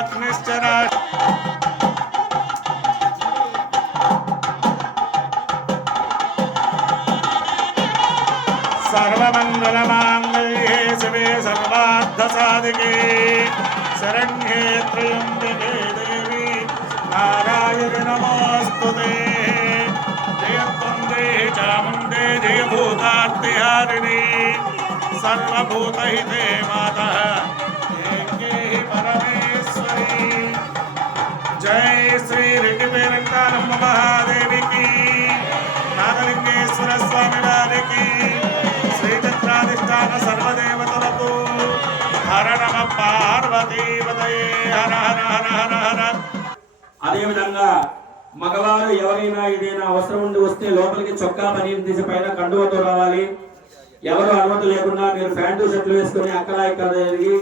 ఆత్మశ్చ सर्वमङ्गलमाङ्गल्ये शिवे सर्वार्थसाधिके शरण्ये त्र्यम्बिके देवी नारायणि नमोऽस्तु ते देवं देहि चामुण्डे जयभूतार्तिहारिणी सर्वभूतहिते माता జై శ్రీ రెడ్డి పేరంటారమ్మ మహాదేవికి నాగలింగేశ్వర స్వామి వారికి శ్రీచక్రాధిష్టాన సర్వదేవతలకు హర నమ పార్వతీపతయే హర హర హర హర హర. అదేవిధంగా మగవారు ఎవరైనా ఏదైనా అవసరం ఉండి వస్తే లోపలికి చొక్కా పని తీసి పైన కండువతో రావాలి. ఎవరు అనుమతి లేకుండా మీరు ప్యాంటు షర్ట్లు వేసుకొని అక్కడ ఇక్కడ జరిగి